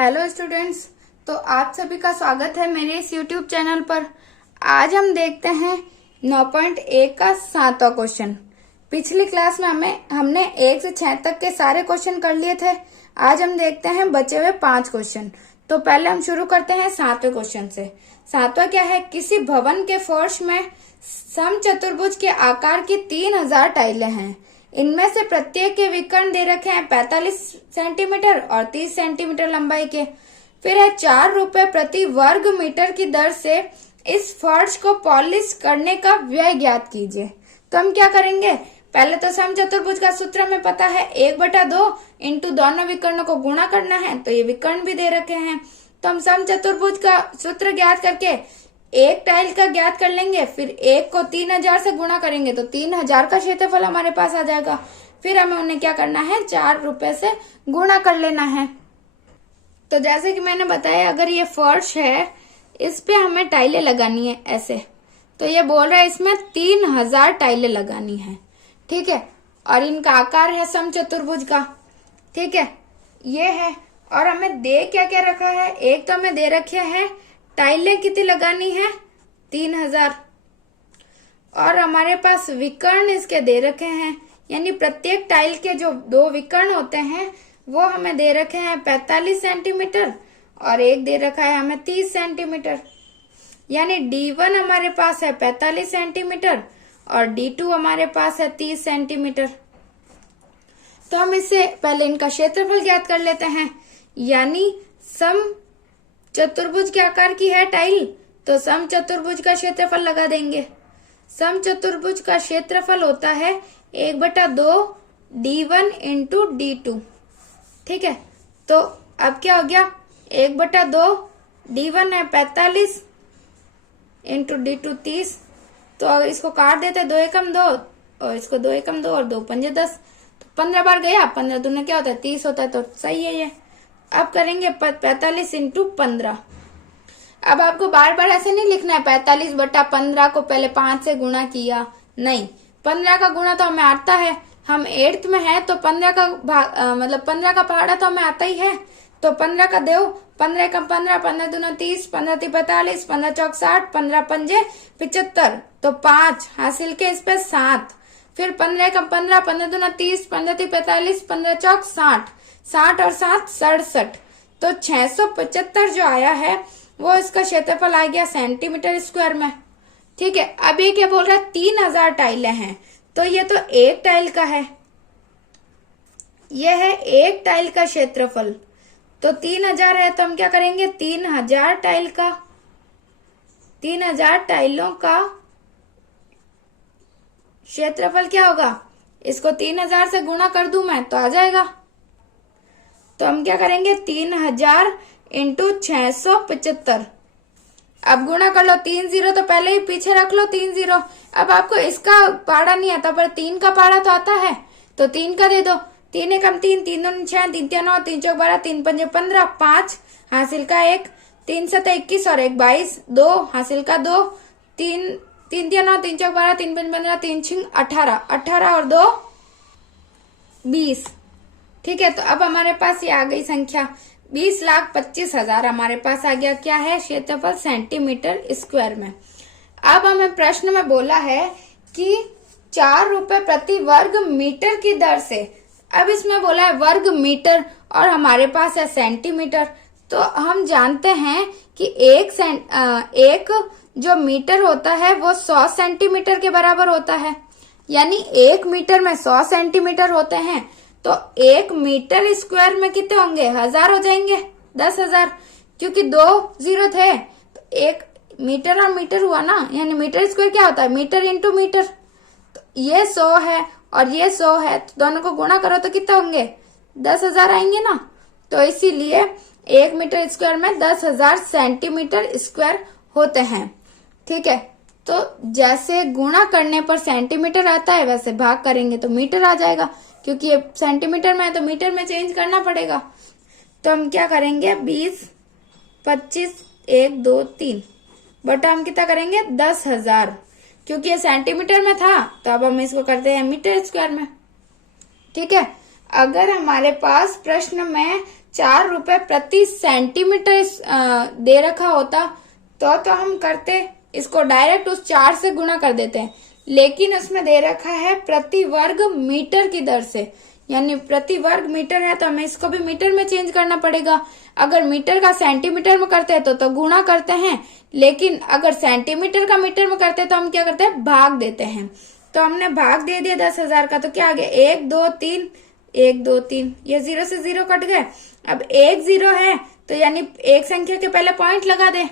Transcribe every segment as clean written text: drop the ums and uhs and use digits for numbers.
Hello students. तो आप सभी का स्वागत है मेरे इस यूट्यूब चैनल पर। आज हम देखते हैं 9.1 का 7वां क्वेश्चन। पिछली क्लास में हमने 1 से 6 तक के सारे क्वेश्चन कर लिए थे। आज हम देखते हैं बचे हुए 5 क्वेश्चन। तो पहले हम शुरू करते हैं 7वें क्वेश्चन से। 7वां क्या है? किसी भवन के फर्श में समचतुर्भुज के आकार की 3000 टाइलें हैं। इनमें से प्रत्येक के विकर्ण दे रखे हैं 45 सेंटीमीटर और 30 सेंटीमीटर लंबाई के। फिर है 4 रुपए प्रति वर्ग मीटर की दर से इस फर्श को पॉलिश करने का व्यय ज्ञात कीजिए। तो हम क्या करेंगे? पहले तो समचतुर्भुज का सूत्र हमें पता है 1/2 इंटू दोनों विकर्णों को गुणा करना है। तो ये विकर्ण भी दे रखे हैं, तो हम समचतुर्भुज का सूत्र ज्ञात करके एक टाइल का ज्ञात कर लेंगे। फिर एक को 3000 से गुणा करेंगे तो 3000 का क्षेत्रफल हमारे पास आ जाएगा। फिर हमें उन्हें क्या करना है? 4 रुपए से गुणा कर लेना है। तो जैसे कि मैंने बताया, अगर ये फर्श है, इस पे हमें टाइलें लगानी है ऐसे। तो ये बोल रहा है इसमें 3000 टाइलें लगानी है, ठीक है। और इनका आकार है समचतुर्भुज का, ठीक है, ये है। और हमें दे क्या क्या रखा है? एक तो हमें दे रखे है टाइलें कितनी लगानी है? 3000। और हमारे पास विकर्ण इसके दे रखे हैं, यानी प्रत्येक टाइल के जो 2 विकर्ण होते हैं वो हमें दे रखे हैं 45 सेंटीमीटर और एक दे रखा है हमें 30 सेंटीमीटर। यानी D1 हमारे पास है 45 सेंटीमीटर और D2 हमारे पास है 30 सेंटीमीटर। तो हम इससे पहले इनका क्षेत्रफल ज्ञात कर लेते हैं। यानी सम चतुर्भुज के आकार की है टाइल, तो सम चतुर्भुज का क्षेत्रफल लगा देंगे। सम चतुर्भुज का क्षेत्रफल होता है 1/2 D1 इंटू D2, ठीक है। तो अब क्या हो गया? 1/2 D1 है 45 इंटू D2 30। तो इसको काट देते 2 एकम 2 और इसको 2 एकम 2 और 2 पंजे 10। तो 15 बार गया, 15 दूने क्या होता है? 30 होता है। तो सही है ये। अब करेंगे 45 इंटू 15। अब आपको बार बार ऐसे नहीं लिखना है 45/15 को पहले 5 से गुणा किया, नहीं। 15 का गुणा तो हमें आता है, हम 8th में है, तो 15 का मतलब 15 का पहाड़ा तो हमें आता ही है। तो 15 का देव, 15 एकम 15, 15 दूना 30, 15 × 45, 15 चौक 60, 15 पंजे 75। तो 5 हासिल के इस पे 7। फिर 15 एकम 15, 15 दूना 30, 15 × 45, 15 चौक 60, 60 और 7 67। तो 675 जो आया है वो इसका क्षेत्रफल आ गया सेंटीमीटर स्क्वायर में, ठीक है। अब ये क्या बोल रहा है? 3000 टाइलें हैं, तो ये तो एक टाइल का है, ये है एक टाइल का क्षेत्रफल। तो 3000 है, तो हम क्या करेंगे? 3000 टाइलों का क्षेत्रफल क्या होगा? इसको 3000 से गुणा कर दूं मैं तो आ जाएगा। तो हम क्या करेंगे? 3000 इंटू 675। अब गुणा कर लो, 3 0 तो पहले ही पीछे रख लो, 3 0। अब आपको इसका पहाड़ा नहीं आता, पर 3 का पहाड़ा तो आता है, तो 3 का दे दो। 3 एकम 3, 3 दूनी 6, 3 × 9, 3 चौक 12, 3 पंजे 15, 5 हासिल का 1, 3 × 7 21 और 1 22, 2 हासिल का 2, 3 3 × 9, 3 चौक 12, 3 पंजे 15, 3 6 18, 18 और 2 20, ठीक है। तो अब हमारे पास ये आ गई संख्या 20,25,000 हमारे पास आ गया। क्या है? क्षेत्रफल सेंटीमीटर स्क्वायर में। अब हमें प्रश्न में बोला है कि 4 रुपए प्रति वर्ग मीटर की दर से। अब इसमें बोला है वर्ग मीटर और हमारे पास है सेंटीमीटर। तो हम जानते हैं कि एक जो मीटर होता है वो 100 सेंटीमीटर के बराबर होता है। यानी 1 मीटर में 100 सेंटीमीटर होते हैं। तो 1 मीटर स्क्वायर में कितने होंगे? 1000 हो जाएंगे, 10,000, क्योंकि 2 0 थे। तो 1 मीटर और मीटर हुआ ना, यानी मीटर स्क्वायर क्या होता है? Metre into metre. तो ये 100 है और ये 100 है, तो दोनों को गुणा करो तो कितने होंगे? 10,000 आएंगे ना। तो इसीलिए 1 मीटर स्क्वायर में 10,000 सेंटीमीटर स्क्वायर होते हैं, ठीक है। तो जैसे गुणा करने पर सेंटीमीटर आता है, वैसे भाग करेंगे तो मीटर आ जाएगा, क्योंकि ये सेंटीमीटर में है तो मीटर में चेंज करना पड़ेगा। तो हम क्या करेंगे? 20, 25, 1 2 3 बटा हम कितना करेंगे? 10,000, क्योंकि ये सेंटीमीटर में था। तो अब हम इसको करते हैं मीटर स्क्वायर में, ठीक है। अगर हमारे पास प्रश्न में 4 रुपए प्रति सेंटीमीटर दे रखा होता तो हम करते इसको डायरेक्ट उस 4 से गुणा कर देते हैं, लेकिन उसमें दे रखा है प्रति वर्ग मीटर की दर से, यानी प्रति वर्ग मीटर है तो हमें इसको भी मीटर में चेंज करना पड़ेगा। अगर मीटर का सेंटीमीटर में करते हैं तो गुणा करते हैं, लेकिन अगर सेंटीमीटर का मीटर में करते हैं तो हम क्या करते हैं, भाग देते हैं। तो हमने भाग दे दिया 10,000 का, तो क्या आ गया 1 2 3 1 2 3, ये 0 से 0 कट गए। अब 1 0 है तो यानी एक संख्या के पहले पॉइंट लगा दे,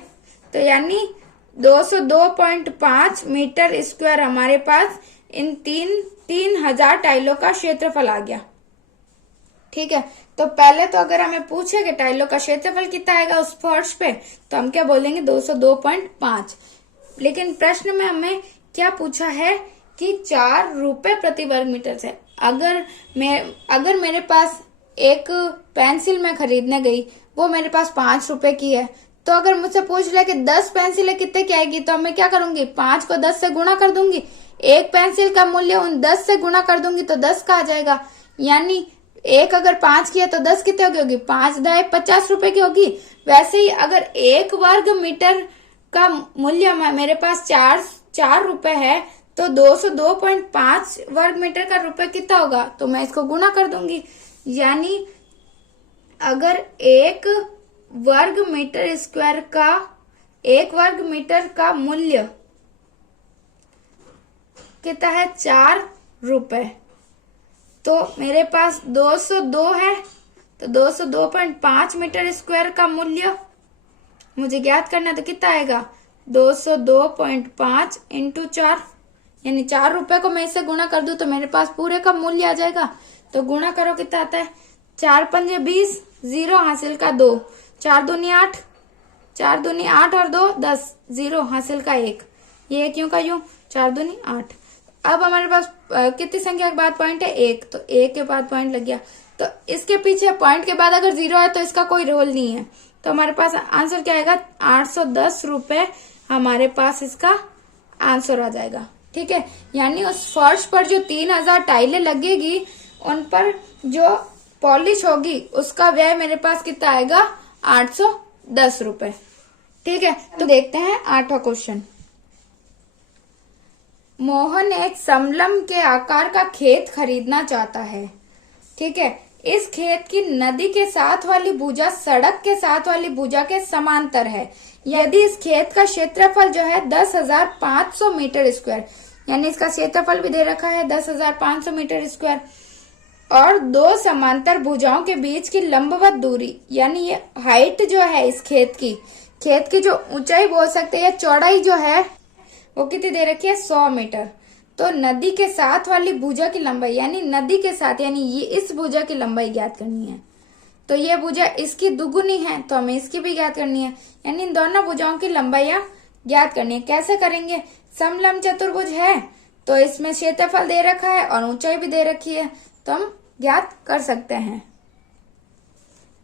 तो यानी 202.5 मीटर स्क्वायर हमारे पास इन 3000 टाइलों का क्षेत्रफल आ गया। ठीक है, तो पहले तो अगर हमें पूछे कि टाइलों का क्षेत्रफल कितना आएगा उस फर्श पे, तो हम क्या बोलेंगे 202.5। लेकिन प्रश्न में हमें क्या पूछा है कि 4 रुपए प्रति वर्ग मीटर से। अगर मेरे पास एक पेंसिल मैं खरीदने गई, वो मेरे पास 5 रुपए की है, तो अगर मुझसे पूछ लिया कि 10 पेंसिलें कितने की आएगी, तो मैं क्या करूंगी, 5 को 10 से गुणा कर दूंगी, एक पेंसिल का मूल्य उन 10 से गुणा कर दूंगी तो 10 का आ जाएगा। यानी एक अगर 5 की है तो 10 कितने की होगी, 5 दाए 50 रुपए की होगी। वैसे ही अगर 1 वर्ग मीटर का मूल्य मेरे पास 4 रुपए है, तो 202.5 वर्ग मीटर का रुपए कितना होगा, तो मैं इसको गुणा कर दूंगी। यानी अगर 1 वर्ग मीटर स्क्वायर का 1 वर्ग मीटर का मूल्य कितना है, 4 रुपए, तो मेरे पास 202 है, तो 202.5 मीटर स्क्वायर का मूल्य मुझे ज्ञात करना है, तो कितना आएगा 202.5 इंटू 4, यानी 4 रुपए को मैं इससे गुणा कर दूं तो मेरे पास पूरे का मूल्य आ जाएगा। तो गुणा करो कितना आता है, 4 पंजे 20, 0 हासिल का 2, 4 दूनी 8, 4 दूनी 8 और 2 10, 0 हासिल का 1, ये क्यों का यूं, 4 दूनी 8। अब हमारे पास कितनी संख्या के बाद पॉइंट है, 1, तो 1 के बाद पॉइंट लग गया। तो इसके पीछे पॉइंट के बाद अगर 0 है तो इसका कोई रोल नहीं है, तो हमारे पास आंसर क्या आएगा, 810 रुपए हमारे पास इसका आंसर आ जाएगा। ठीक है, यानी उस फर्श पर जो 3000 टाइलें लगेगी उन पर जो पॉलिश होगी उसका व्यय मेरे पास कितना आएगा, 810 रुपए। ठीक है, तो देखते हैं 8वां क्वेश्चन। मोहन एक समलंब के आकार का खेत खरीदना चाहता है। ठीक है, इस खेत की नदी के साथ वाली भुजा सड़क के साथ वाली भुजा के समांतर है। यदि इस खेत का क्षेत्रफल जो है 10,500 मीटर स्क्वायर, यानी इसका क्षेत्रफल भी दे रखा है 10,500 मीटर स्क्वायर, और 2 समांतर भुजाओं के बीच की लंबवत दूरी, यानी ये हाइट जो है इस खेत की जो ऊंचाई बोल सकते हैं या चौड़ाई जो है वो कितनी दे रखी है, 100 मीटर। तो नदी के साथ वाली भुजा की लंबाई, यानी नदी के साथ, यानी ये इस भुजा की लंबाई ज्ञात करनी है। तो ये भुजा इसकी दुगुनी है तो हमें इसकी भी ज्ञात करनी है, यानी इन दोनों भुजाओं की लंबाइयां ज्ञात करनी है। कैसे करेंगे, समलंब चतुर्भुज है तो इसमें क्षेत्रफल दे रखा है और ऊंचाई भी दे रखी है, तो हम ज्ञात कर सकते हैं।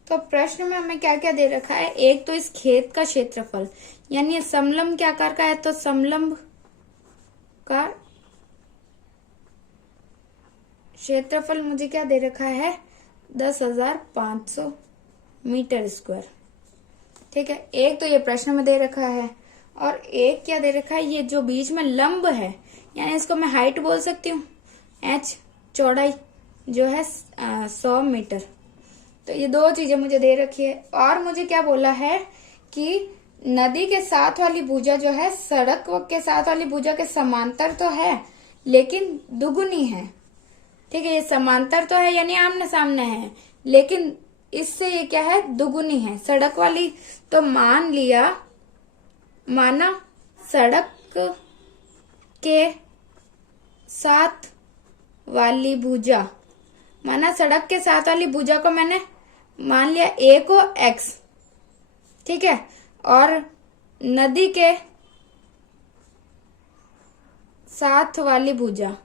तो प्रश्न में हमें क्या क्या दे रखा है, एक तो इस खेत का क्षेत्रफल, यानी समलंब के आकार का है तो समलंब का क्षेत्रफल मुझे क्या दे रखा है, 10,500 मीटर स्क्वायर। ठीक है, एक तो ये प्रश्न में दे रखा है, और एक क्या दे रखा है, ये जो बीच में लंब है, यानी इसको मैं हाइट बोल सकती हूँ, h चौड़ाई जो है 100 मीटर। तो ये 2 चीजें मुझे दे रखी है, और मुझे क्या बोला है कि नदी के साथ वाली भुजा जो है सड़क के साथ वाली भुजा के समांतर तो है लेकिन दुगुनी है। ठीक है, ये समांतर तो है यानी आमने सामने है, लेकिन इससे ये क्या है, दुगुनी है सड़क वाली। तो माना सड़क के साथ वाली भुजा, माना सड़क के साथ वाली भुजा को मैंने मान लिया a को x, ठीक है, और नदी के साथ वाली भुजा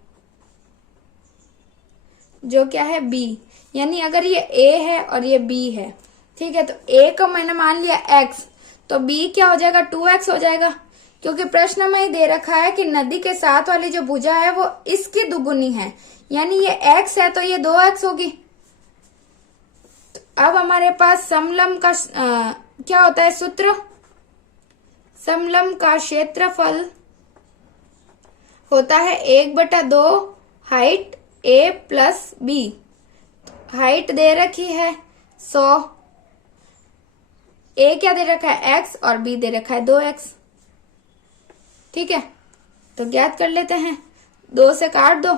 जो क्या है b, यानी अगर ये a है और ये b है, ठीक है, तो a को मैंने मान लिया x, तो b क्या हो जाएगा, 2x हो जाएगा, क्योंकि प्रश्न में ही दे रखा है कि नदी के साथ वाली जो भुजा है वो इसकी दुगुनी है, यानी ये x है तो ये 2x होगी। अब हमारे पास समलंब का क्या होता है सूत्र? समलंब का क्षेत्रफल होता है 1/2 height a plus B. Height दे रखी है 100, a क्या दे रखा है x और b दे रखा है 2x। ठीक है, तो ज्ञात कर लेते हैं। 2 से काट दो,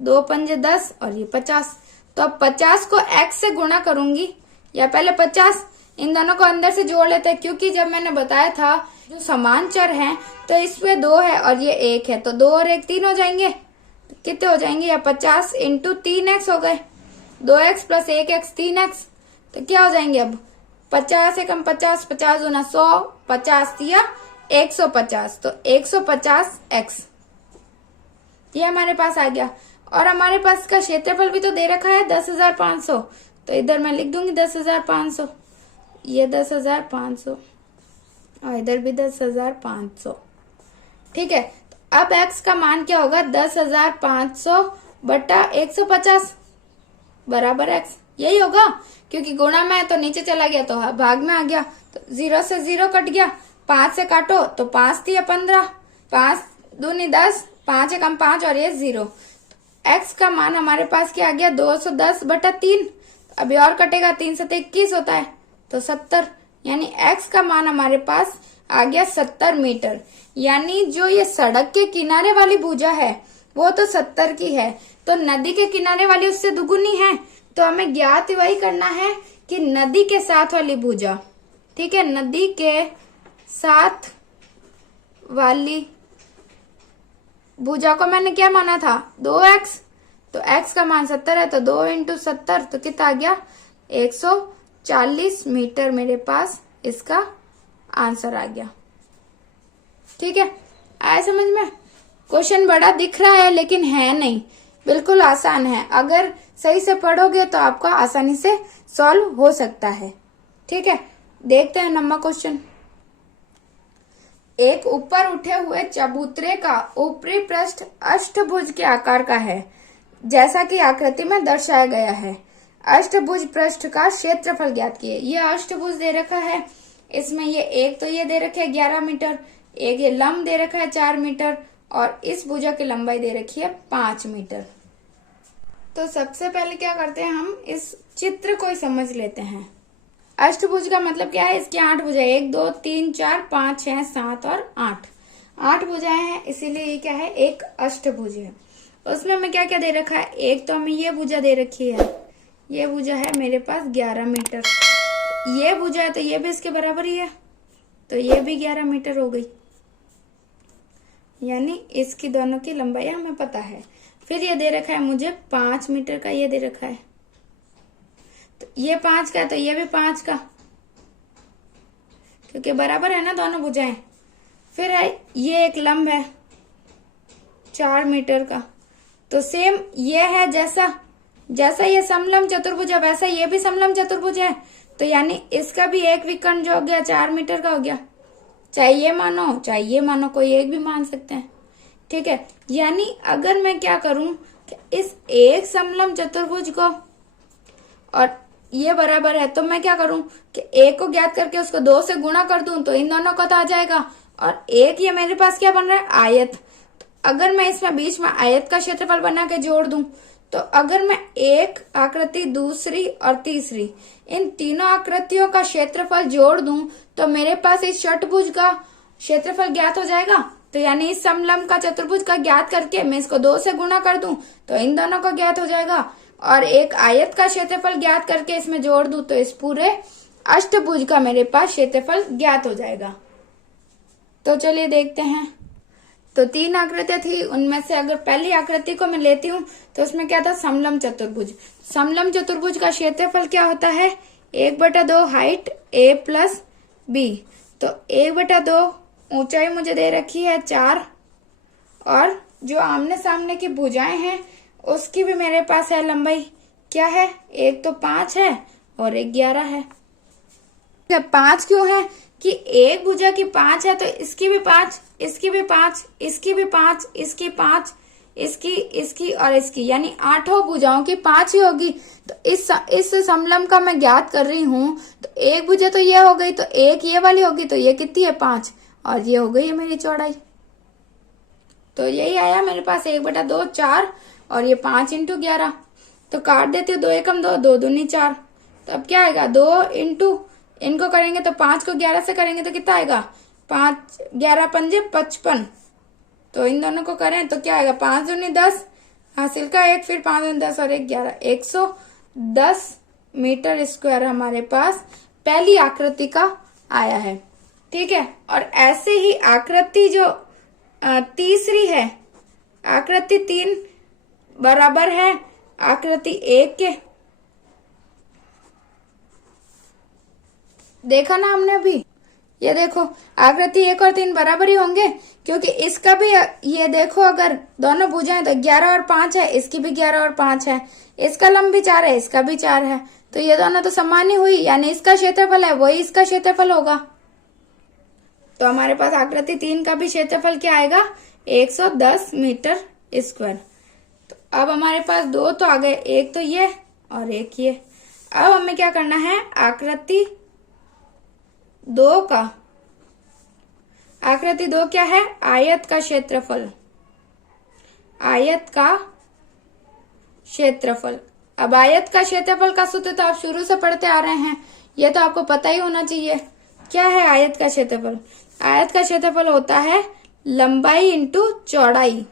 2 पंजे 10 और ये 50। तो अब 50 को x से गुणा करूंगी, या पहले 50 इन दोनों को अंदर से जोड़ लेते हैं, क्योंकि जब मैंने बताया था जो समान चर हैं तो इसमें 2 है और ये 1 है, तो 2 और 1 3 हो जाएंगे। तो कितने हो जाएंगे? या 50 इंटू 3x हो गए, 2x प्लस 1x 3x। तो क्या हो जाएंगे अब? 50 से कम 50, 50 दूना 100, 50 दिया 150, तो 150x ये हमारे पास आ गया। और हमारे पास इसका क्षेत्रफल भी तो दे रखा है 10,500, तो इधर मैं लिख दूंगी 10,500, ये 10,500 और इधर भी 10,500। ठीक है, तो अब x का मान क्या होगा? 10,500 बटा 150 बराबर x, यही होगा, क्योंकि गुणा में तो नीचे चला गया तो भाग में आ गया, तो 0 से 0 कट गया, 5 से काटो तो 5 दिया 15, 5 दूनी 10, 5 है कम 5 और ये 0। x का मान हमारे पास क्या आ गया? 210 बटा 3। अभी और कटेगा, 3 से 21 होता है तो 70, यानी x का मान हमारे पास आ गया 70 मीटर। यानी जो ये सड़क के किनारे वाली भुजा है वो तो 70 की है, तो नदी के किनारे वाली उससे दुगुनी है, तो हमें ज्ञात वही करना है कि नदी के साथ वाली भुजा। ठीक है, नदी के साथ वाली भुजा को मैंने क्या माना था? 2x, तो x का मान 70 है, तो 2 इंटू 70 तो कितना आ गया? 140 मीटर मेरे पास इसका आंसर आ गया। ठीक है, आया समझ में? क्वेश्चन बड़ा दिख रहा है लेकिन है नहीं, बिल्कुल आसान है। अगर सही से पढ़ोगे तो आपका आसानी से सॉल्व हो सकता है। ठीक है, देखते हैं नंबर क्वेश्चन। एक ऊपर उठे हुए चबूतरे का ऊपरी पृष्ठ अष्टभुज के आकार का है, जैसा कि आकृति में दर्शाया गया है। अष्टभुज पृष्ठ का क्षेत्रफल ज्ञात कीजिए। ये अष्टभुज दे रखा है, इसमें ये एक तो ये दे रखे है 11 मीटर, एक ये लंब दे रखा है 4 मीटर और इस भुजा की लंबाई दे रखी है 5 मीटर। तो सबसे पहले क्या करते हैं, हम इस चित्र को ही समझ लेते हैं। अष्टभुज का मतलब क्या है? इसकी 8 भुजाएं, 1 2 3 4 5 6 7 और 8 भुजाएं हैं, इसीलिए ये क्या है? एक अष्टभुज है। उसमें हमें क्या क्या दे रखा है? एक तो हमें ये भुजा दे रखी है, ये भुजा है मेरे पास 11 मीटर, ये भुजा है तो ये भी इसके बराबर ही है, तो ये भी 11 मीटर हो गई, यानी इसकी दोनों की लंबाई हमें पता है। फिर ये दे रखा है मुझे 5 मीटर का, ये दे रखा है, तो ये 5 का है तो ये भी 5 का, क्योंकि बराबर है ना दोनों भुजाएं। फिर है ये एक लंब है 4 मीटर का, तो सेम ये है जैसा ये समलंब चतुर्भुज है वैसा ये भी समलंब चतुर्भुज है, तो यानी इसका भी एक विकर्ण जो हो गया 4 मीटर का हो गया। चाहे ये मानो चाहे ये मानो, कोई एक भी मान सकते हैं। ठीक है, यानी अगर मैं क्या करूं कि इस एक समलंब चतुर्भुज को, और ये बराबर है, तो मैं क्या करूं कि एक को ज्ञात करके उसको 2 से गुणा कर दूं तो इन दोनों का तो आ जाएगा, और एक ये मेरे पास क्या बन रहा है? आयत। तो अगर मैं इसमें बीच में आयत का क्षेत्रफल बना के जोड़ दूं, तो अगर मैं एक आकृति, दूसरी और तीसरी, इन तीनों आकृतियों का क्षेत्रफल जोड़ दूं तो मेरे पास इस षटभुज का क्षेत्रफल ज्ञात हो जाएगा। तो यानी इस समलंब का चतुर्भुज का ज्ञात करके मैं इसको 2 से गुणा कर दूं तो इन दोनों का ज्ञात हो जाएगा, और एक आयत का क्षेत्रफल ज्ञात करके इसमें जोड़ दूं तो इस पूरे अष्टभुज का मेरे पास क्षेत्रफल ज्ञात हो जाएगा। तो चलिए देखते हैं। तो 3 आकृतियां थी, उनमें से अगर पहली आकृति को मैं लेती हूँ तो उसमें क्या था? समलंब चतुर्भुज। समलंब चतुर्भुज का क्षेत्रफल क्या होता है? 1/2 हाइट a प्लस b। तो 1/2 ऊंचाई मुझे दे रखी है 4, और जो आमने सामने की भुजाएं हैं उसकी भी मेरे पास है लंबाई क्या है? एक तो 5 है और एक 11 है। 5 क्यों है? कि एक भुजा की 5 है तो इसकी भी 5, इसकी भी 5, इसकी भी 5, इसकी 5, इसकी, इसकी और इसकी, यानी 8 भुजाओं की 5 ही होगी। तो इस समलंब का मैं ज्ञात कर रही हूँ, तो एक भुजा तो ये हो गई, तो एक ये वाली होगी, तो ये कितनी है 5, और ये हो गई है मेरी चौड़ाई। तो यही आया मेरे पास 1/2 4, और ये 5 × 11। तो काट देती हूँ, 2 एकम 2, 2 दूनी 4। तो अब क्या आएगा, 2 इंटू इनको करेंगे तो 5 को 11 से करेंगे तो कितना आएगा, 5 11 पंजे 55। तो इन दोनों को करें तो क्या आएगा, 5 दूनी 10, हासिल का 1, फिर 5 दूनी 10 और 1 11, 110 मीटर स्क्वायर हमारे पास पहली आकृति का आया है। ठीक है, और ऐसे ही आकृति जो तीसरी है, आकृति 3 बराबर है आकृति 1 के। देखा ना हमने अभी, ये देखो आकृति 1 और 3 बराबर ही होंगे, क्योंकि इसका भी ये देखो, अगर दोनों भुजाएं तो 11 और 5 है, इसकी भी 11 और 5 है, इसका लंब भी 4 है, इसका भी 4 है, तो ये दोनों तो समान ही हुई, यानी इसका क्षेत्रफल है वही इसका क्षेत्रफल होगा। तो हमारे पास आकृति 3 का भी क्षेत्रफल क्या आएगा, 110 मीटर स्क्वायर। तो अब हमारे पास 2 तो आ गए, एक तो ये और एक ये। अब हमें क्या करना है, आकृति 2 का, आकृति 2 क्या है, आयत का क्षेत्रफल, आयत का क्षेत्रफल। अब आयत का क्षेत्रफल का सूत्र तो आप शुरू से पढ़ते आ रहे हैं, ये तो आपको पता ही होना चाहिए। क्या है आयत का क्षेत्रफल, आयत का क्षेत्रफल होता है लंबाई इंटू चौड़ाई।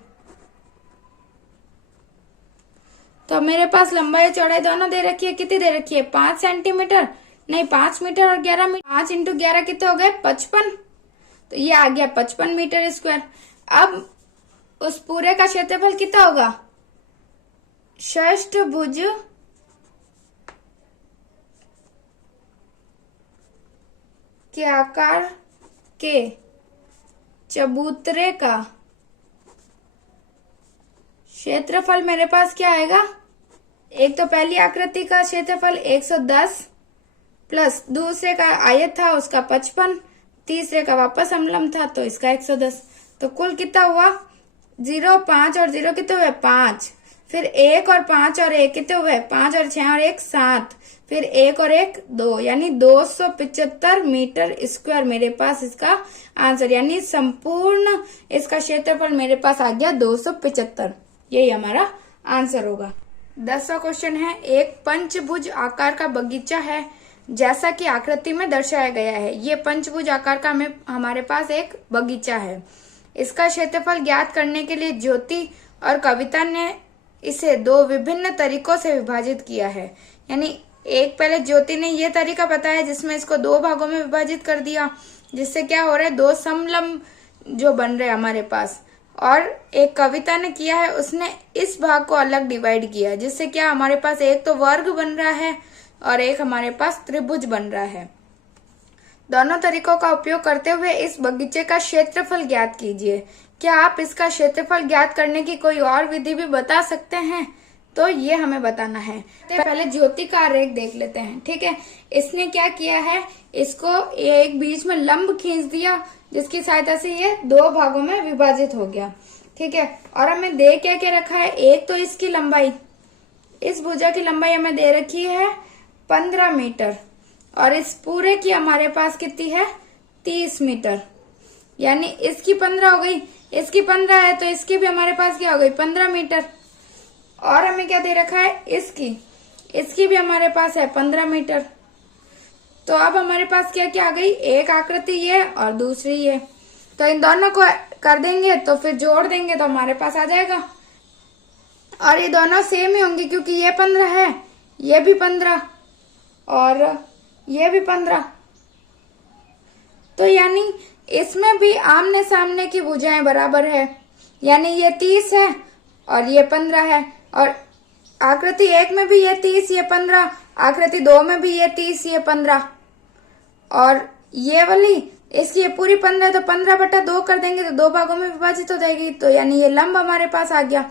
तो मेरे पास लंबाई और चौड़ाई दोनों दे रखी है, कितनी दे रखी है, 5 सेंटीमीटर, नहीं 5 मीटर और 11 मीटर, 5 × 11 कितने हो गए, 55। तो ये आ गया 55 मीटर स्क्वायर। अब उस पूरे का क्षेत्रफल कितना होगा, षष्ठभुज के आकार के चबूतरे का क्षेत्रफल मेरे पास क्या आएगा, एक तो पहली आकृति का क्षेत्रफल 110 प्लस दूसरे का आयत था उसका 55, तीसरे का वापस समलंब था तो इसका 110। तो कुल कितना हुआ, 0 5 और 0 कितने हुए, 5, फिर 1 और 5 और 1 कितने हुए, 5 और 6 और 1 7, फिर 1 और 1 2, यानी 275 मीटर स्क्वायर मेरे पास इसका आंसर, यानी संपूर्ण इसका क्षेत्रफल मेरे पास आ गया 275। यही हमारा आंसर होगा। 10वां क्वेश्चन है, एक पंचभुज आकार का बगीचा है जैसा कि आकृति में दर्शाया गया है। ये पंचभुज आकार का हमारे पास एक बगीचा है। इसका क्षेत्रफल ज्ञात करने के लिए ज्योति और कविता ने इसे 2 विभिन्न तरीकों से विभाजित किया है। यानी एक पहले ज्योति ने ये तरीका बताया जिसमें इसको 2 भागों में विभाजित कर दिया, जिससे क्या हो रहा है, 2 समलंब जो बन रहे हैं हमारे पास। और एक कविता ने किया है, उसने इस भाग को अलग डिवाइड किया, जिससे क्या हमारे पास एक तो वर्ग बन रहा है और एक हमारे पास त्रिभुज बन रहा है। दोनों तरीकों का उपयोग करते हुए इस बगीचे का क्षेत्रफल ज्ञात कीजिए। क्या आप इसका क्षेत्रफल ज्ञात करने की कोई और विधि भी बता सकते हैं? तो ये हमें बताना है। तो पहले ज्योति का आरेख देख लेते हैं। ठीक है, इसने क्या किया है, इसको एक बीच में लंब खींच दिया, जिसकी सहायता से ये 2 भागों में विभाजित हो गया। ठीक है, और हमें दे क्या क्या रखा है, एक तो इसकी लंबाई, इस भुजा की लंबाई हमें दे रखी है 15 मीटर, और इस पूरे की हमारे पास कितनी है, 30 मीटर। यानी इसकी 15 हो गई, इसकी 15 है तो इसकी भी हमारे पास क्या हो गई, 15 मीटर। और हमें क्या दे रखा है, इसकी भी हमारे पास है 15 मीटर। तो अब हमारे पास क्या क्या आ गई, एक आकृति ये और दूसरी ये। तो इन दोनों को कर देंगे तो फिर जोड़ देंगे तो हमारे पास आ जाएगा। और ये दोनों सेम ही होंगे क्योंकि ये 15 है, ये भी 15 और ये भी 15। तो यानी इसमें भी आमने सामने की भुजाएं बराबर है, यानी ये 30 है और ये 15 है। और आकृति 1 में भी ये 30 ये 15, आकृति 2 में भी ये 30 ये 15, और ये वाली इसकी ये पूरी 15 है तो 15/2 कर देंगे तो 2 भागों में विभाजित हो जाएगी। तो यानी ये लंब हमारे पास आ गया।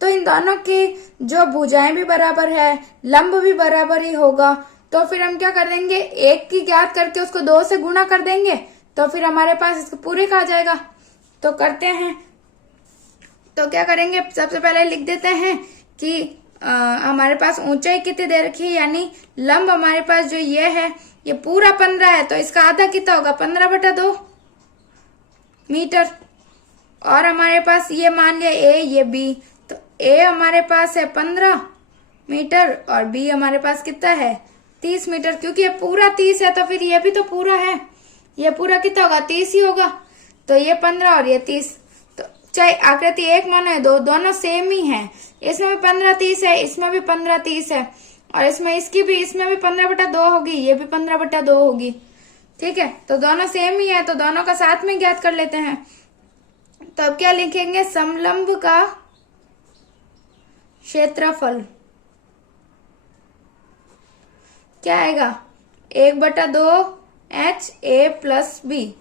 तो इन दोनों की जो भुजाएं भी बराबर है, लंब भी बराबर ही होगा। तो फिर हम क्या कर देंगे, एक की ज्ञात करके उसको 2 से गुणा कर देंगे तो फिर हमारे पास इसके पूरे का आ जाएगा। तो करते हैं, तो क्या करेंगे, सबसे पहले लिख देते हैं कि हमारे पास ऊंचाई कितनी दे रखी है, यानी लंब हमारे पास जो ये है ये पूरा 15 है, तो इसका आधा कितना होगा 15/2 मीटर। और हमारे पास ये मान लिया ए ये बी, तो ए हमारे पास है 15 मीटर और बी हमारे पास कितना है 30 मीटर। क्योंकि ये पूरा 30 है तो फिर ये भी तो पूरा है, ये पूरा कितना होगा 30 ही होगा। तो ये 15 और ये 30, तो चाहे आकृति एक मानो है, दोनों सेम ही है। इसमें भी 15/30 है, इसमें भी 15/30 है, और इसमें इसमें भी 15/2 होगी, ये भी 15/2 होगी। ठीक है, तो दोनों सेम ही है, तो दोनों का साथ में ज्ञात कर लेते हैं। तो अब क्या लिखेंगे, समलंब का क्षेत्रफल क्या आएगा 1/2 एच ए प्लस बी।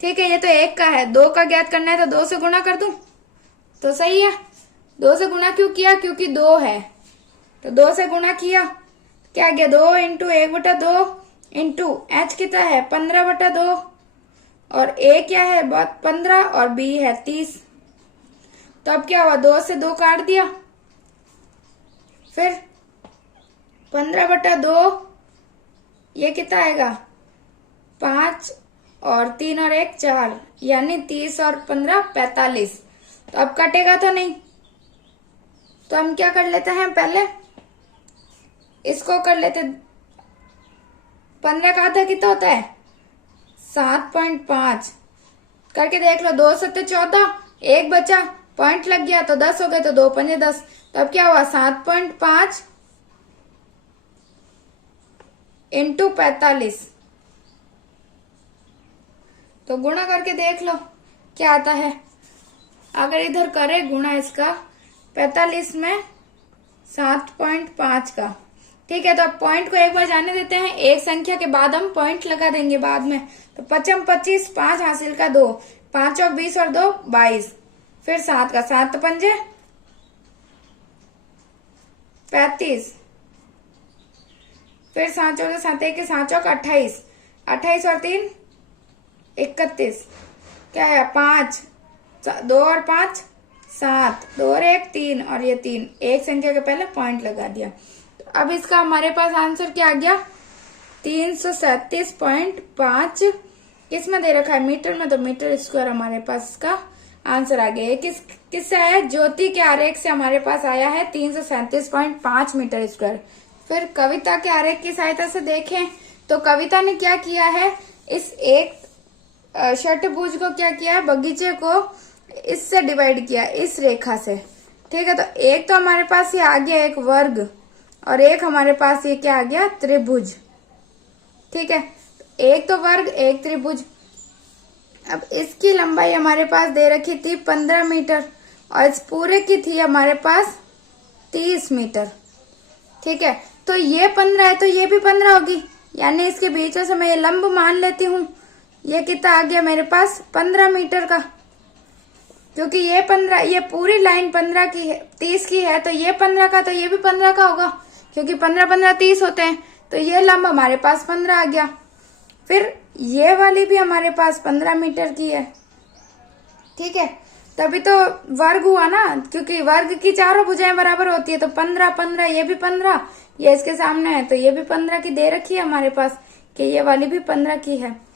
ठीक है, ये तो 1 का है, 2 का ज्ञात करना है तो 2 से गुणा कर दूं तो सही है। 2 से गुणा क्यों किया, क्योंकि 2 है, तो 2 से गुणा किया, क्या आ गया 2 × 1/2 इंटू एच कितना है 15/2 और ए क्या है 15 और बी है 30। तो अब क्या हुआ, 2 से 2 काट दिया, फिर 15/2 ये कितना आएगा 5 और 3 और 1 4, यानी 30 और 15 45। तो अब कटेगा तो नहीं, तो हम क्या कर लेते हैं, पहले इसको कर लेते, 15 का आधा कितना होता है 7.5 करके देख लो, 2 7 14, 1 बचा, पॉइंट लग गया तो 10 हो गए, तो 2 5 10। तो अब क्या हुआ 7.5 इंटू 45, तो गुणा करके देख लो क्या आता है। अगर इधर करे गुणा इसका 45 में 7.5 का, ठीक है, तो अब पॉइंट को एक बार जाने देते हैं, एक संख्या के बाद हम पॉइंट लगा देंगे बाद में। तो 55 25 5 हासिल का 2, 5 और 20 और 2 22, फिर 7 का 7 पंजे 35, फिर 7 और 7 1 7 चौक 28, 28 और 3 31, क्या है 5, 2 और 5 7, 2 और 1 3 और ये 3, एक संख्या के पहले पॉइंट लगा दिया। तो अब इसका हमारे पास आंसर क्या आ गया 337.5। किसमें दे रखा है मीटर में, तो मीटर स्क्वायर हमारे पास इसका आंसर आ गया। ये किससे है, ज्योति के आरेख से हमारे पास आया है 337.5 मीटर स्क्वायर। फिर कविता के आरेख की सहायता से देखें तो कविता ने क्या किया है, इस एक षटभुज को क्या किया है, बगीचे को इससे डिवाइड किया, इस रेखा से। ठीक है, तो एक तो हमारे पास ये आ गया एक वर्ग और एक हमारे पास ये क्या आ गया त्रिभुज। ठीक है, एक तो वर्ग एक त्रिभुज। अब इसकी लंबाई हमारे पास दे रखी थी 15 मीटर और इस पूरे की थी हमारे पास 30 मीटर। ठीक है, तो ये 15 है तो ये भी 15 होगी, यानी इसके बीच से मैं ये लंब मान लेती हूँ। ये कितना आ गया मेरे पास 15 मीटर का, क्योंकि ये 15, ये पूरी लाइन 15 की है, 30 की है, तो ये 15 का, तो ये भी 15 का होगा, क्योंकि 15 15 30 होते हैं। तो ये लंब हमारे पास 15 आ गया। फिर ये वाली भी हमारे पास 15 मीटर की है। ठीक है, तभी तो वर्ग हुआ ना, क्योंकि वर्ग की चारों भुजाएं बराबर होती है। तो 15 15, ये भी 15, ये इसके सामने है, तो ये भी 15 की दे रखी है हमारे पास, कि ये वाली भी 15 की है।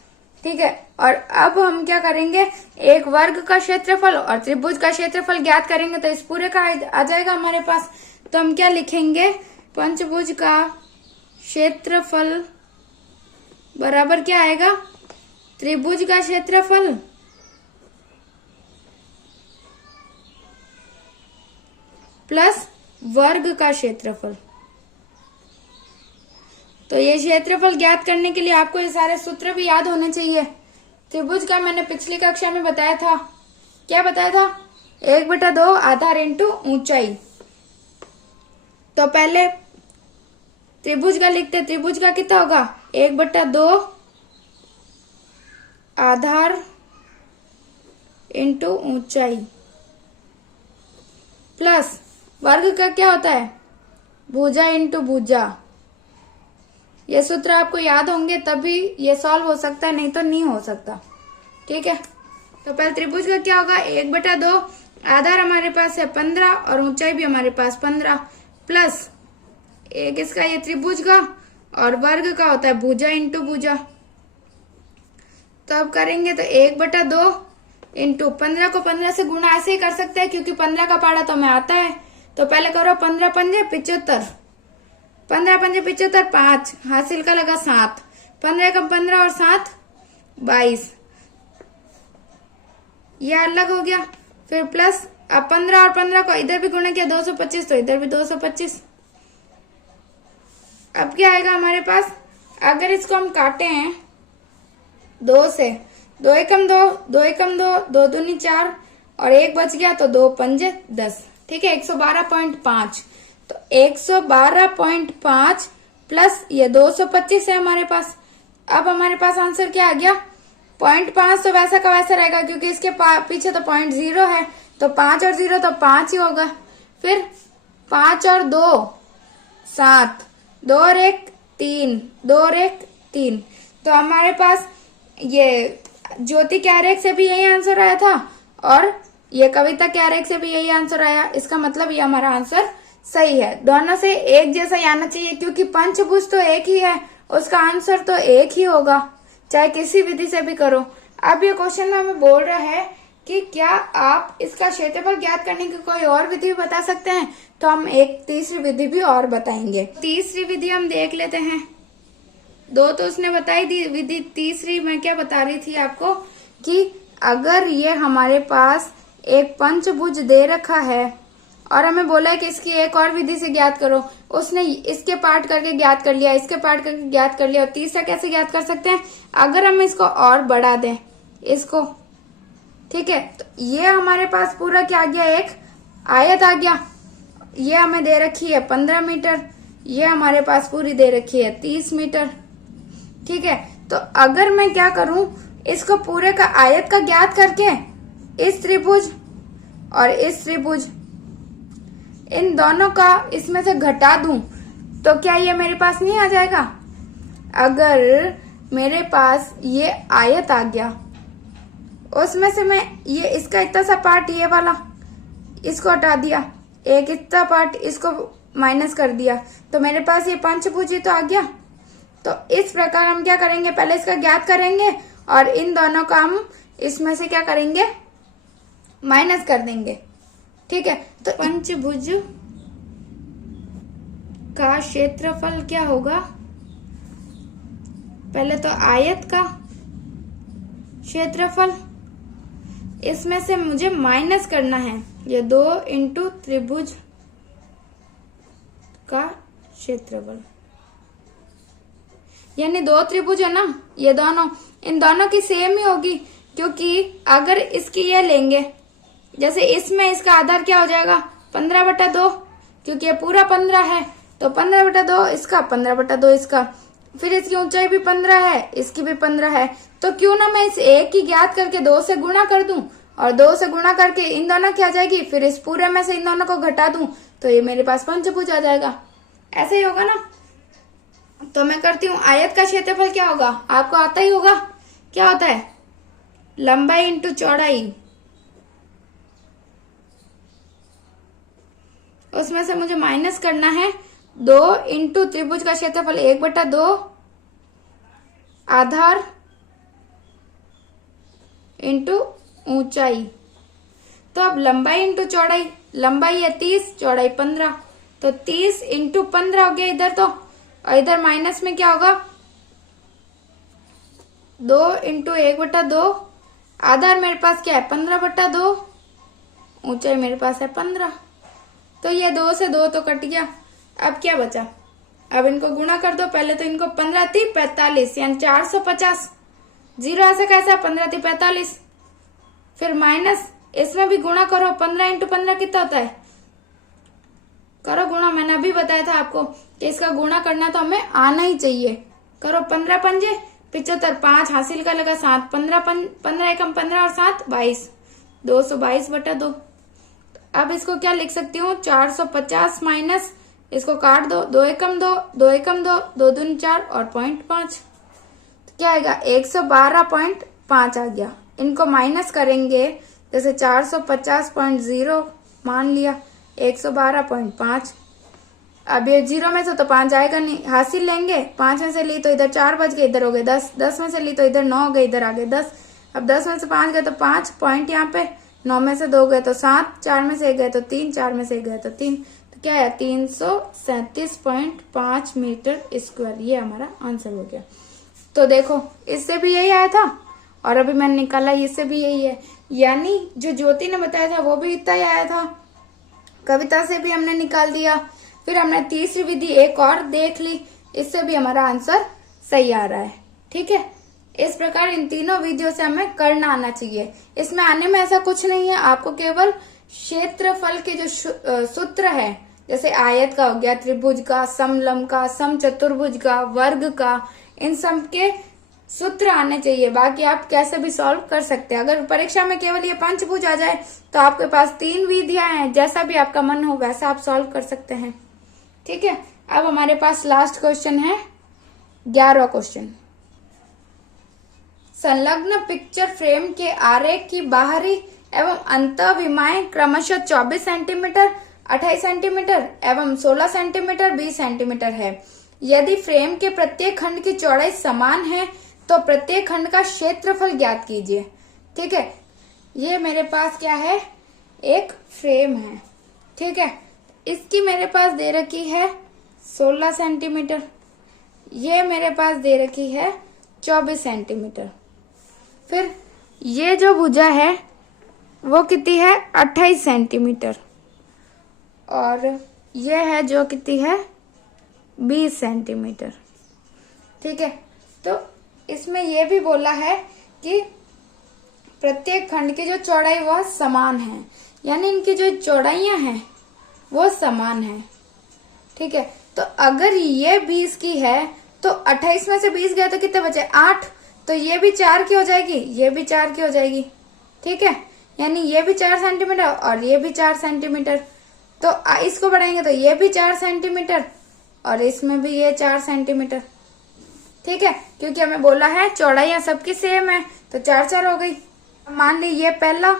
ठीक है, और अब हम क्या करेंगे, एक वर्ग का क्षेत्रफल और त्रिभुज का क्षेत्रफल ज्ञात करेंगे, तो इस पूरे का आ जाएगा हमारे पास। तो हम क्या लिखेंगे, पंचभुज का क्षेत्रफल बराबर क्या आएगा, त्रिभुज का क्षेत्रफल प्लस वर्ग का क्षेत्रफल। तो ये क्षेत्रफल ज्ञात करने के लिए आपको ये सारे सूत्र भी याद होने चाहिए। त्रिभुज का मैंने पिछली कक्षा में बताया था, क्या बताया था, 1/2 आधार इंटू ऊंचाई। तो पहले त्रिभुज का लिखते, त्रिभुज का कितना होगा 1/2 आधार इंटू ऊंचाई प्लस वर्ग का क्या होता है भुजा इंटू भुजा। ये सूत्र आपको याद होंगे तभी ये सॉल्व हो सकता है, नहीं तो नहीं हो सकता। ठीक है, तो पहले त्रिभुज का क्या होगा 1/2 आधार हमारे पास है 15 और ऊंचाई भी हमारे पास 15 प्लस एक इसका ये त्रिभुज का और वर्ग का होता है भुजा इंटू भुजा। तो अब करेंगे तो 1/2 इंटू 15 को 15 से गुणा ऐसे ही कर सकते हैं क्योंकि 15 का पाड़ा तो हमें आता है। तो पहले करो 15 पंजे 75, 15 पंजे 75, 5 हासिल का लगा 7, 15 कम 15 और 7 22, ये अलग हो गया। फिर प्लस अब 15 और 15 को इधर भी गुणा किया 225, तो इधर भी 225। अब क्या आएगा हमारे पास, अगर इसको हम काटे हैं 2 से, 2 एकम 2, 2 एकम 2, 2 दूनी 4 और 1 बच गया तो 2 पंजे 10। ठीक है, 112.5। तो 112.5 प्लस ये 225 है हमारे पास। अब हमारे पास आंसर क्या आ गया, 0.5 तो वैसा का वैसा रहेगा क्योंकि इसके पीछे तो 0.0 है, तो 5 और 0 तो 5 ही होगा। फिर 5 और 2 7, 2 और 1 3, 2 और 1 3। तो हमारे पास ये ज्योति कैरेक से भी यही आंसर आया था और ये कविता कैरेक से भी यही आंसर आया। इसका मतलब ये हमारा आंसर सही है। दोनों से एक जैसा ही आना चाहिए क्योंकि पंचभुज तो एक ही है, उसका आंसर तो एक ही होगा, चाहे किसी विधि से भी करो। अब ये क्वेश्चन में हमें बोल रहा है कि क्या आप इसका क्षेत्रफल ज्ञात करने की कोई और विधि भी बता सकते हैं, तो हम एक तीसरी विधि भी और बताएंगे। तीसरी विधि हम देख लेते हैं। 2 तो उसने बताई दी विधि, तीसरी मैं क्या बता रही थी आपको कि अगर ये हमारे पास एक पंचभुज दे रखा है और हमें बोला है कि इसकी एक और विधि से ज्ञात करो, उसने इसके पार्ट करके ज्ञात कर लिया, इसके पार्ट करके ज्ञात कर लिया, और तीसरा कैसे ज्ञात कर सकते हैं, अगर हम इसको और बढ़ा दें इसको। ठीक है, तो ये हमारे पास पूरा क्या आ गया, एक आयत आ गया। ये हमें दे रखी है 15 मीटर, ये हमारे पास पूरी दे रखी है 30 मीटर। ठीक है, तो अगर मैं क्या करूं, इसको पूरे का आयत का ज्ञात करके इस त्रिभुज और इस त्रिभुज इन दोनों का इसमें से घटा दूं तो क्या ये मेरे पास नहीं आ जाएगा। अगर मेरे पास ये आयत आ गया, उसमें से मैं ये इसका इतना सा पार्ट ये वाला इसको हटा दिया, एक इतना पार्ट इसको माइनस कर दिया, तो मेरे पास ये पंचभुज ही तो आ गया। तो इस प्रकार हम क्या करेंगे, पहले इसका ज्ञात करेंगे और इन दोनों का हम इसमें से क्या करेंगे, माइनस कर देंगे। ठीक है, तो पंचभुज का क्षेत्रफल क्या होगा, पहले तो आयत का क्षेत्रफल, इसमें से मुझे माइनस करना है ये 2 इंटू त्रिभुज का क्षेत्रफल, यानी 2 त्रिभुज है ना, ये दोनों, इन दोनों की सेम ही होगी क्योंकि अगर इसकी ये लेंगे, जैसे इसमें इसका आधार क्या हो जाएगा 15/2, क्योंकि ये पूरा 15 है, तो 15/2 इसका, 15/2 इसका, फिर इसकी ऊंचाई भी 15 है, इसकी भी 15 है, तो क्यों ना मैं इस एक की ज्ञात करके 2 से गुणा कर दूं और 2 से गुणा करके इन दोनों की आ जाएगी, फिर इस पूरे में से इन दोनों को घटा दूं तो ये मेरे पास पंचभुज आ जाएगा। ऐसे ही होगा ना। तो मैं करती हूँ, आयत का क्षेत्रफल क्या होगा, आपको आता ही होगा, क्या होता है, लंबाई इंटू चौड़ाई। उसमें से मुझे माइनस करना है 2 इंटू त्रिभुज का क्षेत्रफल 1/2 आधार इंटू ऊंचाई। तो अब लंबाई इंटू चौड़ाई, लंबाई है 30, चौड़ाई 15, तो 30 इंटू 15 हो गया इधर, तो और इधर माइनस में क्या होगा 2 इंटू 1/2, आधार मेरे पास क्या है 15/2, ऊंचाई मेरे पास है 15, तो ये 2 से 2 तो कट गया। अब क्या बचा, अब इनको गुणा कर दो, पहले तो इनको 15 × 45 यानी 450, 0 ऐसे कैसा 15 × 45, फिर माइनस इसमें भी गुणा करो, 15 इंटू 15 कितना होता है, करो गुणा, मैंने अभी बताया था आपको कि इसका गुणा करना तो हमें आना ही चाहिए। करो 15 पंजे 75, 5 हासिल का लगा 7, 15 एकम 15 और 7 22, 222/2। अब इसको क्या लिख सकती हूँ, 450 माइनस इसको काट दो, 2 एकम 2, 2 एकम 2, 2 दूनी 4 और 0.5, तो क्या आएगा 112.5 आ गया। इनको माइनस करेंगे जैसे 450.0 मान लिया, 112.5। अब ये 0 में से तो 5 आएगा नहीं, हासिल लेंगे। 5 में से ली तो इधर 4 बच गए, इधर हो गए 10। 10 में से ली तो इधर 9 हो गए, इधर आ गए 10। अब 10 में से 5 गए तो 5 पॉइंट यहाँ पे, 9 में से 2 गए तो 7, 4 में से 1 गए तो 3, 4 में से 1 गए तो 3। तो क्या है, 337.5 मीटर स्क्वायर। ये हमारा आंसर हो गया। तो देखो इससे भी यही आया था और अभी मैंने निकाला इससे भी यही है, यानी जो ज्योति ने बताया था वो भी इतना ही आया था। कविता से भी हमने निकाल दिया। फिर हमने तीसरी विधि एक और देख ली, इससे भी हमारा आंसर सही आ रहा है। ठीक है, इस प्रकार इन तीनों विधियों से हमें करना आना चाहिए। इसमें आने में ऐसा कुछ नहीं है, आपको केवल क्षेत्रफल के जो सूत्र है, जैसे आयत का हो गया, त्रिभुज का, समलंब का, समचतुर्भुज का, वर्ग का, इन सब के सूत्र आने चाहिए। बाकी आप कैसे भी सॉल्व कर सकते हैं। अगर परीक्षा में केवल ये पंचभुज आ जाए तो आपके पास 3 विधियां हैं, जैसा भी आपका मन हो वैसा आप सॉल्व कर सकते हैं। ठीक है, अब हमारे पास लास्ट क्वेश्चन है 11वां क्वेश्चन। संलग्न पिक्चर फ्रेम के आरेख की बाहरी एवं अंतः विमाएं क्रमशः 24 सेंटीमीटर, 28 सेंटीमीटर एवं 16 सेंटीमीटर, 20 सेंटीमीटर है। यदि फ्रेम के प्रत्येक खंड की चौड़ाई समान है तो प्रत्येक खंड का क्षेत्रफल ज्ञात कीजिए। ठीक है, ये मेरे पास क्या है, एक फ्रेम है। ठीक है, इसकी मेरे पास दे रखी है 16 सेंटीमीटर, ये मेरे पास दे रखी है 24 सेंटीमीटर। फिर ये जो भुजा है वो कितनी है, 28 सेंटीमीटर, और ये है जो कितनी है, 20 सेंटीमीटर। ठीक है, तो इसमें ये भी बोला है कि प्रत्येक खंड की जो चौड़ाई वह समान है, यानी इनकी जो चौड़ाइयां हैं वो समान है। ठीक है, तो अगर ये 20 की है तो 28 में से 20 गए तो कितने बचे, 8। तो ये भी 4 की हो जाएगी, ये भी 4 की हो जाएगी। ठीक है, यानी ये भी 4 सेंटीमीटर और ये भी 4 सेंटीमीटर। तो इसको बढ़ाएंगे तो ये भी 4 सेंटीमीटर और इसमें भी ये 4 सेंटीमीटर। ठीक है, क्योंकि हमें बोला है चौड़ाइयां सबकी सेम है, तो 4 4 हो गई। मान ली ये पहला,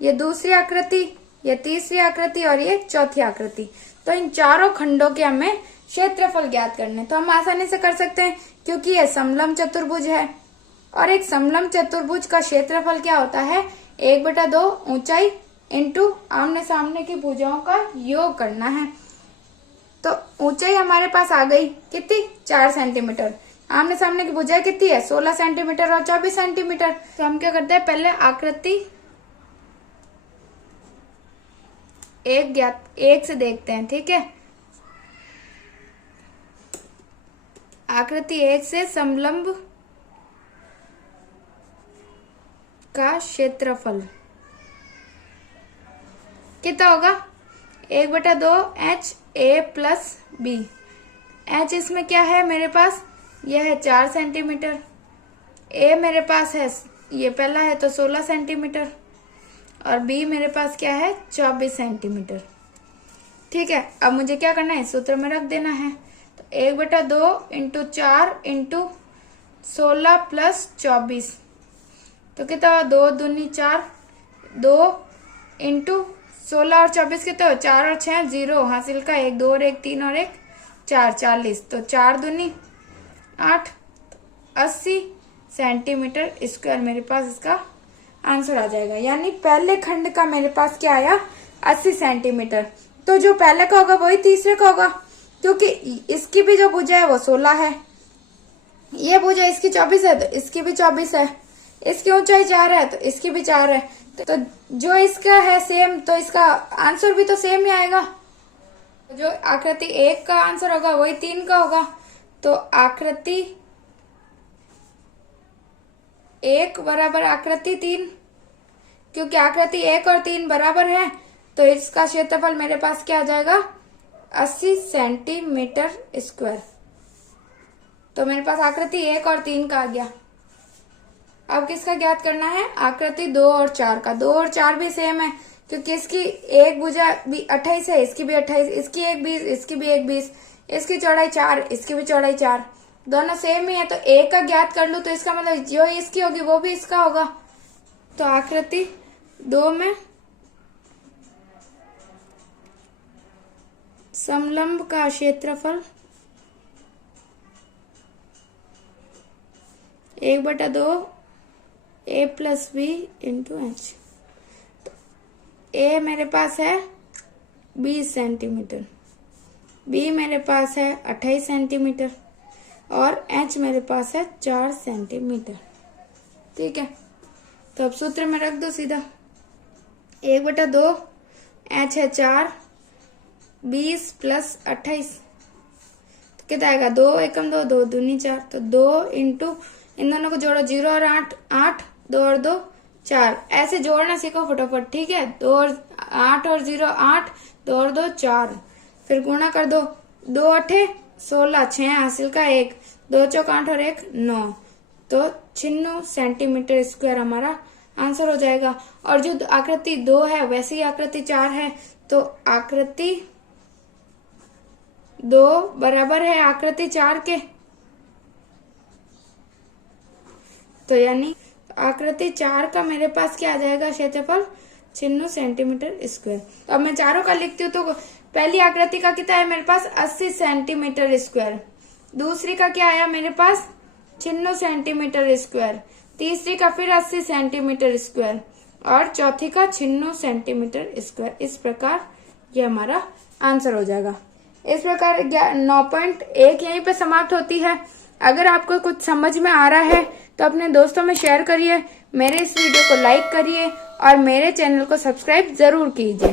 ये दूसरी आकृति, ये तीसरी आकृति और ये चौथी आकृति। तो इन चारों खंडों के हमें क्षेत्रफल ज्ञात करने, तो हम आसानी से कर सकते हैं क्योंकि ये समलंब चतुर्भुज है। और एक समलंब चतुर्भुज का क्षेत्रफल क्या होता है, 1/2 ऊंचाई इंटू आमने सामने की भुजाओं का योग करना है। तो ऊंचाई हमारे पास आ गई कितनी, 4 सेंटीमीटर। आमने सामने की भुजाएं कितनी है, 16 सेंटीमीटर और 24 सेंटीमीटर। तो हम क्या करते हैं, पहले आकृति एक से देखते हैं। ठीक है, आकृति 1 से समलंब का क्षेत्रफल कितना होगा, 1/2 H A plus B. H इसमें क्या है मेरे पास, यह है 4 सेंटीमीटर। ए मेरे पास है, ये पहला है तो 16 सेंटीमीटर, और बी मेरे पास क्या है, 24 सेंटीमीटर। ठीक है, अब मुझे क्या करना है, सूत्र में रख देना है। तो 1/2 इंटू 4 इंटू 16 प्लस 24, तो कितना, 2 दूनी 4, 2 इंटू 16 और 24 कितना हो, 4 और 6 0, हासिल का 1 2 और 1 3 और 1 4, 40। तो 4 दूनी 8, 80 सेंटीमीटर स्क्वायर मेरे पास इसका आंसर आ जाएगा। यानी पहले खंड का मेरे पास क्या आया, 80 सेंटीमीटर। तो जो पहले का होगा वही तीसरे का होगा, क्योंकि इसकी भी जो भुजा है वो 16 है, ये भुजा इसकी 24 है तो इसकी भी 24 है, इसकी ऊंचाई 4 है तो इसकी भी 4 है। तो जो इसका है सेम, तो इसका आंसर भी तो सेम ही आएगा। जो आकृति 1 का आंसर होगा वही 3 का होगा। तो आकृति 1 बराबर आकृति 3, क्योंकि आकृति 1 और 3 बराबर है तो इसका क्षेत्रफल मेरे पास क्या आ जाएगा, 80 सेंटीमीटर स्क्वायर। तो मेरे पास आकृति 1 और 3 का आ गया। अब किसका ज्ञात करना है, आकृति 2 और 4 का। 2 और 4 भी सेम है, क्योंकि इसकी एक भुजा भी 28 है, इसकी भी 28, इसकी एक 20, इसकी भी एक 20, इसकी चौड़ाई 4, इसकी भी चौड़ाई 4, दोनों सेम ही है। तो एक का ज्ञात कर लूं तो इसका मतलब जो इसकी होगी वो भी इसका होगा। तो आकृति 2 में समलंब का क्षेत्रफल 1/2 a plus B into H. A मेरे पास है 20 सेंटीमीटर, बी मेरे पास है 28 सेंटीमीटर और एच मेरे पास है 4 सेंटीमीटर। ठीक है, तो अब सूत्र में रख दो सीधा। 1/2 एच है 4, 20 प्लस 28 तो कितना आएगा? 2 एकम 2, 2 दूनी 4, तो 2 इंटू इन दोनों को जोड़ो, 0 और 8, 8, 2 और 2 4। ऐसे जोड़ना सीखो फटाफट। ठीक है, 2 और 8 और 0 8, 2 और 2 4, फिर गुणा कर दो, 2 8 16, 6 हासिल का 1, 2 चौक 8 और 1 9, तो 96 सेंटीमीटर स्क्वायर हमारा आंसर हो जाएगा। और जो आकृति 2 है वैसे ही आकृति 4 है, तो आकृति 2 बराबर है आकृति 4 के, तो यानी आकृति 4 का मेरे पास क्या आ जाएगा? क्षेत्रफल 96 सेंटीमीटर स्क्वायर। तो अब मैं चारों का लिखती हूँ। तो पहली आकृति का कितना है मेरे पास? 80 सेंटीमीटर स्क्वायर। दूसरी का क्या आया मेरे पास? 96 सेंटीमीटर स्क्वायर। तीसरी का फिर 80 सेंटीमीटर स्क्वायर और चौथी का 96 सेंटीमीटर स्क्वायर। इस प्रकार ये हमारा आंसर हो जाएगा। इस प्रकार 9.1 यहीं पे समाप्त होती है। अगर आपको कुछ समझ में आ रहा है तो अपने दोस्तों में शेयर करिए, मेरे इस वीडियो को लाइक करिए और मेरे चैनल को सब्सक्राइब जरूर कीजिए।